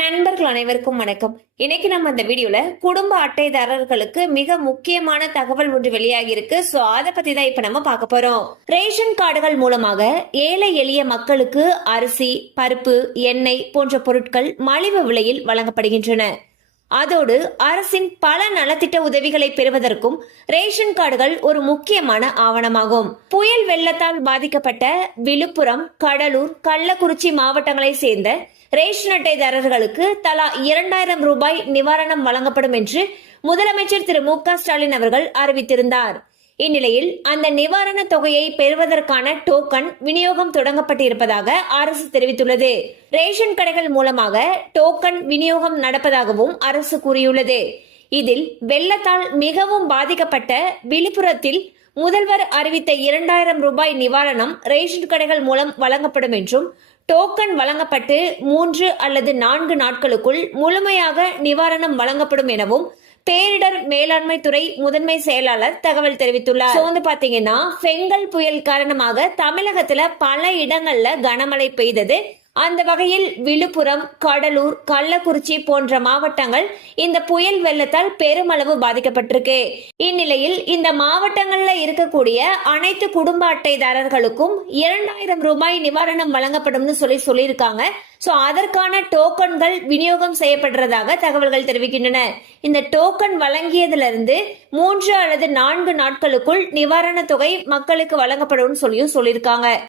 நண்பர்கள் அனைவருக்கும் வணக்கம். இன்னைக்கு நம்ம இந்த வீடியோல குடும்ப அட்டைதாரர்களுக்கு மிக முக்கியமான தகவல் ஒன்று வெளியாகி இருக்கு சோ அதை பத்தி தான் இப்ப நம்ம பார்க்க போறோம். ரேஷன் கார்டுகள் மூலமாக ஏழை எளிய மக்களுக்கு அரிசி பருப்பு எண்ணெய் போன்ற பொருட்கள் மலிவு விலையில் வழங்கப்படுகின்றன. அதோடு அரசின் பல நலத்திட்ட உதவிகளை பெறுவதற்கும் ரேஷன் கார்டுகள் ஒரு முக்கியமான ஆவணமாகும். புயல் வெள்ளத்தால் பாதிக்கப்பட்ட விழுப்புரம் கடலூர் கள்ளக்குறிச்சி மாவட்டங்களை சேர்ந்த ரேஷன் அட்டைதாரர்களுக்கு தலா இரண்டாயிரம் ரூபாய் நிவாரணம் வழங்கப்படும் என்று முதலமைச்சர் திரு மு க ஸ்டாலின் அவர்கள் அறிவித்திருந்தார். இந்நிலையில் அந்த நிவாரண தொகையை பெறுவதற்கான டோக்கன் விநியோகம் தொடங்கப்பட்டிருப்பதாக அரசு தெரிவித்துள்ளது. ரேஷன் கடைகள் மூலமாக டோக்கன் விநியோகம் நடப்பதாகவும் அரசு கூறியுள்ளது. இதில் வெள்ளத்தால் மிகவும் பாதிக்கப்பட்ட விழுப்புரத்தில் முதல்வர் அறிவித்த இரண்டாயிரம் ரூபாய் நிவாரணம் ரேஷன் கடைகள் மூலம் வழங்கப்படும் என்றும் டோக்கன் வழங்கப்பட்டு மூன்று அல்லது நான்கு நாட்களுக்குள் முழுமையாக நிவாரணம் வழங்கப்படும் எனவும் பேரிடர் மேலாண்மை துறை முதன்மை செயலாளர் தகவல் தெரிவித்துள்ளார். So வந்து பாத்தீங்கன்னா பெங்கல் புயல் காரணமாக தமிழகத்துல பல இடங்கள்ல கனமழை பெய்தது. அந்த வகையில் விழுப்புரம் கடலூர் கள்ளக்குறிச்சி போன்ற மாவட்டங்கள் இந்த புயல் வெள்ளத்தால் பெருமளவு பாதிக்கப்பட்டிருக்கு. இந்நிலையில் இந்த மாவட்டங்கள்ல இருக்கக்கூடிய அனைத்து குடும்ப அட்டைதாரர்களுக்கும் இரண்டாயிரம் ரூபாய் நிவாரணம் வழங்கப்படும்னு சொல்லி சொல்லியிருக்காங்க. ஸோ அதற்கான டோக்கன்கள் விநியோகம் செய்யப்படுறதாக தகவல்கள் தெரிவிக்கின்றன. இந்த டோக்கன் வழங்கியதிலிருந்து மூன்று அல்லது நான்கு நாட்களுக்குள் நிவாரண தொகை மக்களுக்கு வழங்கப்படும் சொல்லியும் சொல்லியிருக்காங்க.